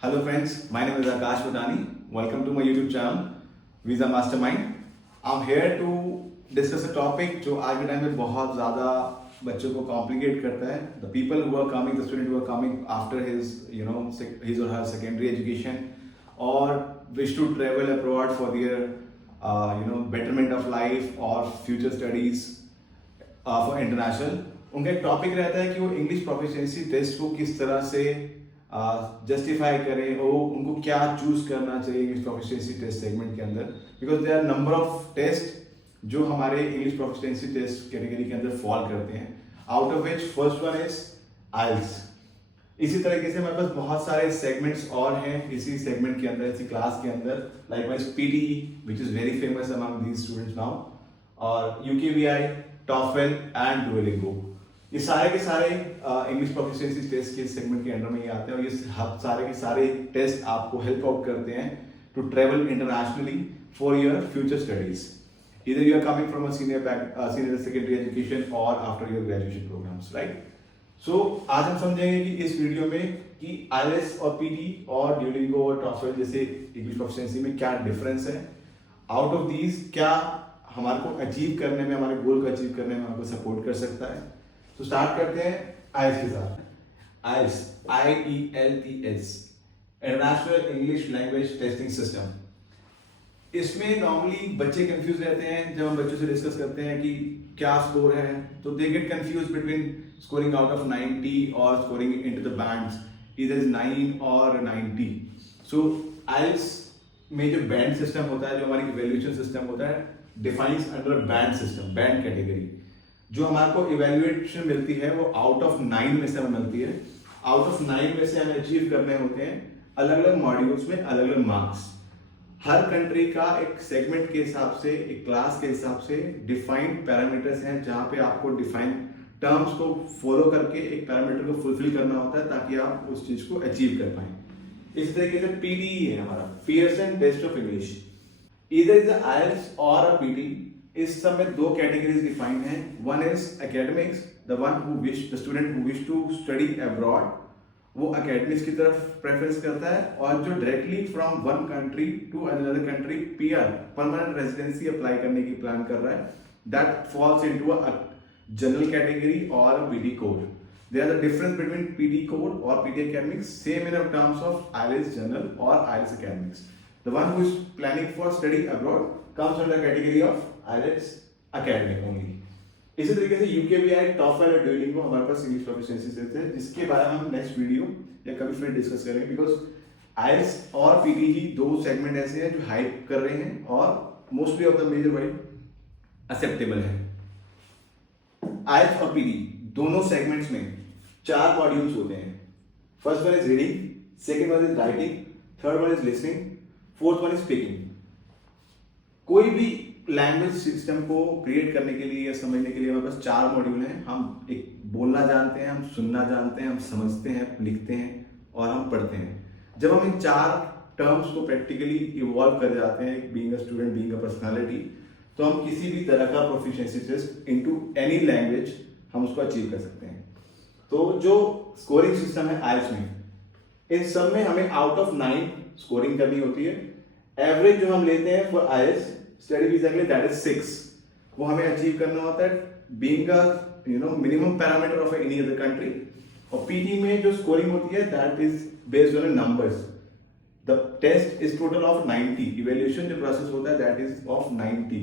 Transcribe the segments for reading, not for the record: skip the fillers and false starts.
Hello friends, my name is Akash Wadani. Welcome to my YouTube channel Visa Mastermind. I'm here to discuss a topic जो आज के time में बहुत ज़्यादा बच्चों को कॉम्प्लिकेट करता है. The people who are coming, the student who are coming after his his or her secondary education or wish to travel abroad for their betterment of life or future studies for international. उनका एक topic रहता है कि वो English proficiency test को किस तरह से जस्टिफाई करें और उनको क्या चूज करना चाहिए इंग्लिश प्रोफिशिएंसी टेस्ट सेगमेंट के अंदर, because there are number of test जो हमारे इंग्लिश प्रोफिशिएंसी टेस्ट कैटेगरी के अंदर फॉल करते हैं. Out of which first one is isles. इसी तरीके से हमारे पास बहुत सारे सेगमेंट्स और हैं इसी सेगमेंट के अंदर, इसी क्लास के अंदर. Likewise PTE which is very famous among these students now, और यूकेवीआई, टॉफेल एंड डुओलिंगो. ये सारे के सारे इंग्लिश प्रोफिशिएंसी टेस्ट के सेगमेंट के अंडर में ही आते हैं, और ये सारे के सारे टेस्ट आपको हेल्प आउट करते हैं to travel internationally for your future studies. Either you are coming from a senior secondary education or after your graduation programs, right? So आज हम समझेंगे कि इस वीडियो में कि IELTS और PT और Duolingo और TOEFL जैसे इंग्लिश प्रोफिशिएंसी में क्या डिफरेंस है, आउट ऑफ दीज क्या हमारे को अचीव करने में, हमारे गोल को अचीव करने में हमको सपोर्ट कर सकता है. तो स्टार्ट करते हैं IELTS के साथ. IELTS, IELTS, international English language testing system. इसमें नॉर्मली बच्चे कंफ्यूज रहते हैं. जब हम बच्चों से डिस्कस करते हैं कि क्या स्कोर है, तो they get confuse between scoring out of 90 और scoring into the bands, either 9 और 90. सो IELTS में जो बैंड सिस्टम होता है, जो हमारी इवैल्यूएशन सिस्टम होता है, defines under band system, band category. जो हमारे को इवैल्यूएशन मिलती है वो आउट ऑफ 9 में से हमें मिलती है. आउट ऑफ 9 में से हमें अचीव करने होते हैं अलग अलग मॉड्यूल्स में अलग अलग मार्क्स. हर कंट्री का एक सेगमेंट के हिसाब से, एक क्लास के हिसाब से डिफाइंड पैरामीटर्स हैं, जहां पे आपको डिफाइंड टर्म्स को फॉलो करके एक पैरामीटर को फुलफिल करना होता है ताकि आप उस चीज को अचीव कर पाए. इस तरीके से पीटीई है हमारा, Pearson test of English. Either is IELTS और पीटी. इस सब में दो कैटेगरीज डिफाइंड हैं. One is academics, the student who wish to study abroad, वो एकेडमिक्स की तरफ प्रेफरेंस करता है. और जो directly from one country to another country PR, permanent residency apply करने की प्लान कर रहा है, that falls into a general category और PT code. There are the difference between PT code और PT academics, same in terms of IELTS general और IELTS academics. The one who is planning for study abroad comes under category of IELTS academic only. इसी तरीके से UKVI, TOEFL और Duolingo हमारे पास English proficiency से थे, जिसके बारे में हम नेक्स्ट वीडियो या कभी फिर डिस्कस करेंगे. बिकॉज IELTS और PT ही दो सेगमेंट ऐसे हैं जो हाइप कर रहे हैं और mostly of the major wide acceptable है. IELTS और PT दोनों सेगमेंट्स में 4 मॉड्यूल्स होते हैं. First one is reading, second one is writing, third one is listening, fourth one is speaking. कोई भी लैंग्वेज सिस्टम को क्रिएट करने के लिए या समझने के लिए हमारे पास 4 मॉड्यूल हैं. हम एक बोलना जानते हैं, हम सुनना जानते हैं, हम समझते हैं, लिखते हैं और हम पढ़ते हैं. जब हम इन 4 टर्म्स को प्रैक्टिकली इवॉल्व कर जाते हैं, being a student, being a personality, तो हम किसी भी तरह का proficiency test into any language हम उसको अचीव कर सकते हैं. तो जो स्कोरिंग सिस्टम है IELTS में, इन सब में हमें आउट ऑफ 9 स्कोरिंग करनी होती है. एवरेज जो हम लेते हैं फॉर IELTS स्टडी वीजा के लिए, दैट इज 6. वो हमें अचीव करना होता है being a minimum parameter of any other country. और पीटी में जो स्कोरिंग होती है, that is based on numbers. The test is total of 90. Evaluation जो प्रोसेस होता है दैट इज ऑफ 90.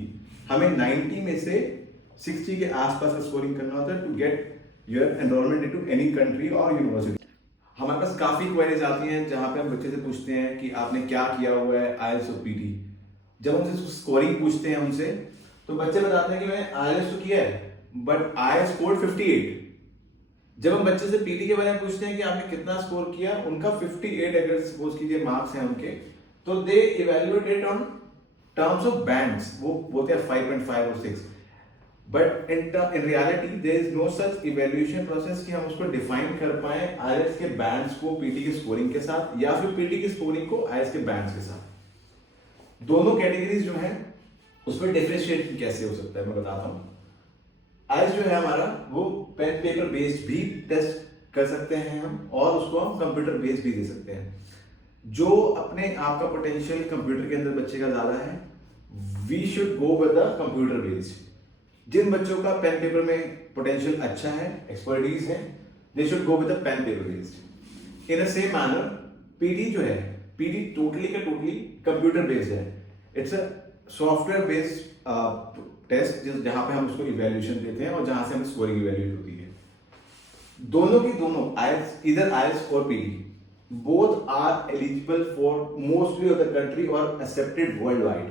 हमें 90 में से 60 के आसपास का स्कोरिंग करना होता है to get your enrolment into any country और यूनिवर्सिटी. हमारे पास काफी क्वेरीज आती हैं जहां पे हम बच्चे से पूछते हैं कि आपने क्या किया हुआ है IELTS और PT. जब हमसे स्कोरिंग पूछते हैं उनसे, तो बच्चे बताते हैं कि मैंने IELTS तो किया है बट आई स्कोर्ड 58. जब हम बच्चे से PT के बारे में पूछते हैं कि आपने कितना स्कोर किया, उनका 58 अगर सपोज कीजिए मार्क्स हैं उनके, तो they evaluate it on terms of bands. वो बोलते हैं 5.5 और 6. But in reality there is no such evaluation process कि हम उसको डिफाइन कर पाए IELTS के बैंड्स को PT की स्कोरिंग के साथ, या फिर PT की स्कोरिंग को IELTS के बैंड्स के साथ. दोनों कैटेगरीज जो हैं उसमें डिफरेंशिएट कैसे हो सकता है मैं बताता हूं. IELTS जो है हमारा, वो पेन पेपर बेस्ड भी टेस्ट कर सकते हैं हम, और उसको हम कंप्यूटर बेस्ड भी दे सकते हैं. जो अपने आप का पोटेंशियल कंप्यूटर के अंदर बच्चे का ज्यादा है, we should go with the computer based. जिन बच्चों का पेन पेपर में पोटेंशियल अच्छा है, एक्सपर्टीज है, they should go with the pen paper based. In the same manner PT जो है, पीटी टोटली का टोटली कंप्यूटर बेस्ड है। It's a software based test जहां पे हम उसको इवैल्यूएशन देते हैं और जहां से हमें स्कोरिंग इवैल्यूएट होती है। दोनों की दोनों आईएलटीएस, इधर आईएलटीएस और PT, both are eligible for mostly of the country or accepted worldwide,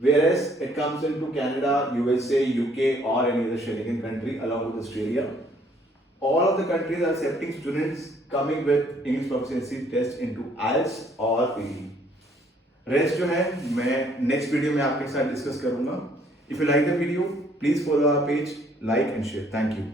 whereas it comes into Canada, USA, UK or any other Schengen country along with Australia, all of the countries are accepting students coming with English proficiency test into IELTS or PT. Rest जो है मैं next video में आपके साथ discuss करूंगा। If you like the video please follow our page, like and share. Thank you.